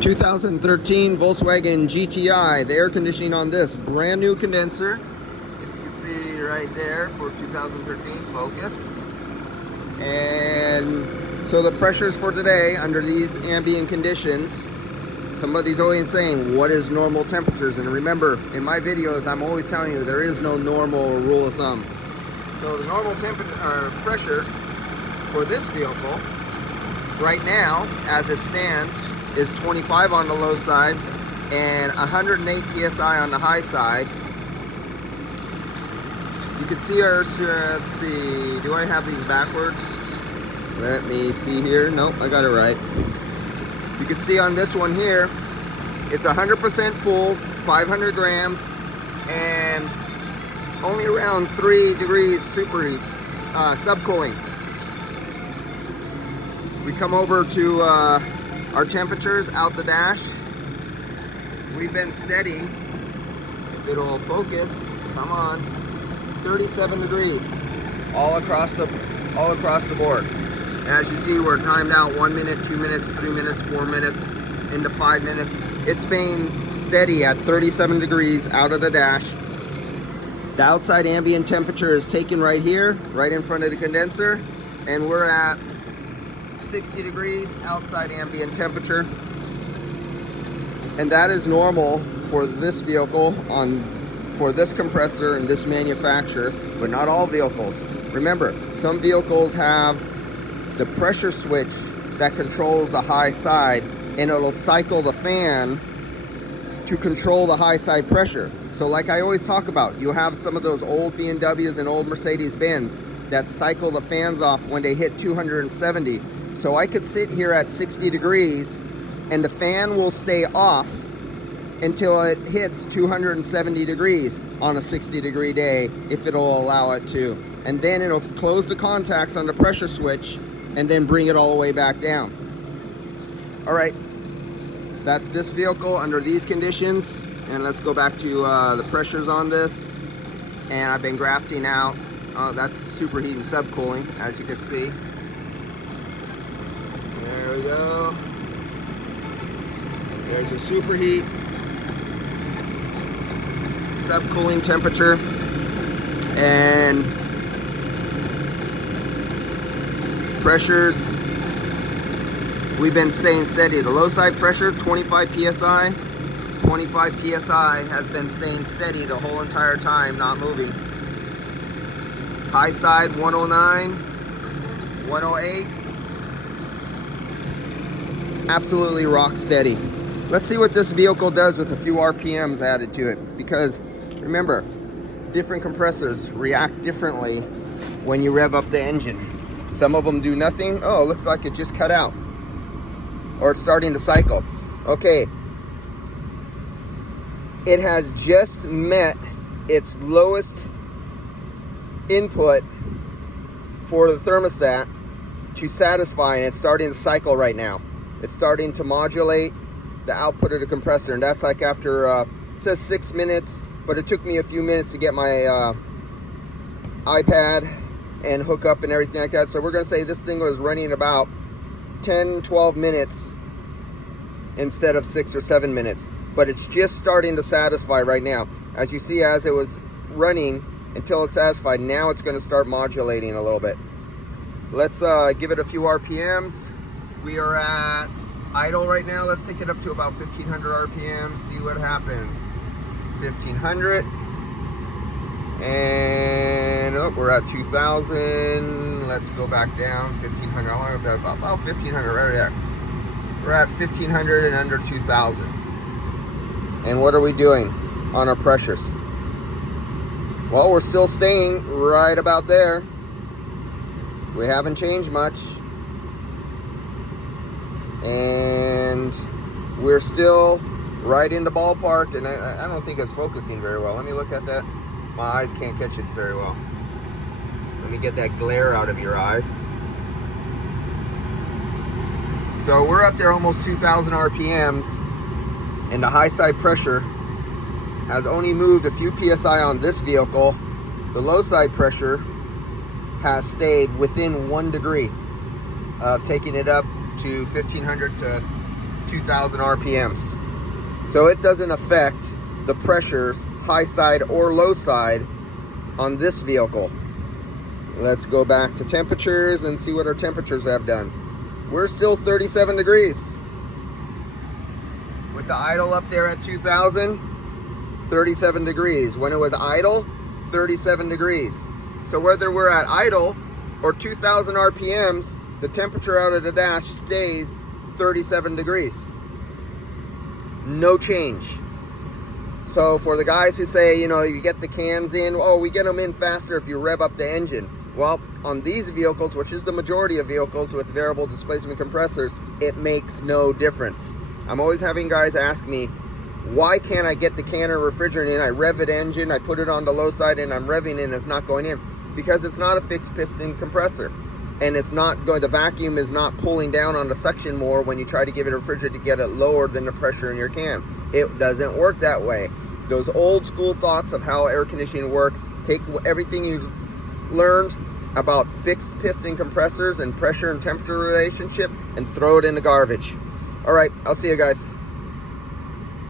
2013 Volkswagen GTI. The air conditioning on this brand new condenser, if you can see right there, for 2013 Focus. And so the pressures for today under these ambient conditions, somebody's always saying, what is normal temperatures? And remember, in my videos, I'm always telling you there is no normal rule of thumb. So the normal pressures for this vehicle right now, as it stands, is 25 on the low side and 108 psi on the high side. You can see our, let's see, do I have these backwards? Let me see here. Nope, I got it right. You can see on this one here, it's 100% full, 500 grams, and only around 3 degrees superheat, subcooling. We come over to our temperatures out the dash. We've been steady. It'll focus. Come on. 37 degrees all across the board. As you see, we're timed out 1 minute, 2 minutes, 3 minutes, 4 minutes, into 5 minutes. It's been steady at 37 degrees out of the dash. The outside ambient temperature is taken right here, right in front of the condenser, and we're at 60 degrees outside ambient temperature. And that is normal for this vehicle, for this compressor and this manufacturer, but not all vehicles. Remember, some vehicles have the pressure switch that controls the high side, and it'll cycle the fan to control the high side pressure. So like I always talk about, you have some of those old BMWs and old Mercedes-Benz that cycle the fans off when they hit 270. So I could sit here at 60 degrees and the fan will stay off until it hits 270 degrees on a 60-degree day, if it'll allow it to. And then it'll close the contacts on the pressure switch and then bring it all the way back down. All right, that's this vehicle under these conditions. And let's go back to the pressures on this. And I've been grafting out. That's superheat and subcooling, as you can see. There we go. There's your superheat, subcooling temperature, and pressures. We've been staying steady. The low side pressure, 25 psi. 25 psi has been staying steady the whole entire time, not moving. High side, 109, 108. Absolutely rock steady. Let's see what this vehicle does with a few RPMs added to it, because remember, different compressors react differently when you rev up the engine. Some of them do nothing. Oh, it looks like it just cut out, or it's starting to cycle. Okay, it has just met its lowest input for the thermostat to satisfy, and it's starting to cycle right now. It's starting to modulate the output of the compressor, and that's like after, it says 6 minutes, but it took me a few minutes to get my iPad and hook up and everything like that. So we're gonna say this thing was running about 10-12 minutes instead of 6 or 7 minutes, but it's just starting to satisfy right now. As you see, as it was running until it's satisfied, now it's gonna start modulating a little bit. Let's give it a few RPMs. We are at idle right now. Let's take it up to about 1500 RPM, see what happens. 1500, and oh, we're at 2000. Let's go back down. 1500. I want to go about 1500 right there. We're at 1500 and under 2000. And what are we doing on our pressures? Well, we're still staying right about there. We haven't changed much. And we're still right in the ballpark, and I don't think it's focusing very well. Let me look at that. My eyes can't catch it very well. Let me get that glare out of your eyes. So we're up there almost 2000 RPMs, and the high side pressure has only moved a few psi on this vehicle. The low side pressure has stayed within 1 degree of taking it up to 1500 to 2,000 RPMs. So it doesn't affect the pressures, high side or low side, on this vehicle. Let's go back to temperatures and see what our temperatures have done. We're still 37 degrees. With the idle up there at 2,000, 37 degrees. When it was idle, 37 degrees. So whether we're at idle or 2,000 RPMs, the temperature out of the dash stays 37 degrees. No change. So for the guys who say, you know, you get the cans in, oh, we get them in faster if you rev up the engine. Well, on these vehicles, which is the majority of vehicles with variable displacement compressors, it makes no difference. I'm always having guys ask me, why can't I get the can of refrigerant in? I rev it engine, I put it on the low side and I'm revving and it's not going in. Because it's not a fixed piston compressor. And it's not going, the vacuum is not pulling down on the suction more when you try to give it a refrigerant to get it lower than the pressure in your can. It doesn't work that way. Those old school thoughts of how air conditioning work, take everything you learned about fixed piston compressors and pressure and temperature relationship and throw it in the garbage. All right, I'll see you guys.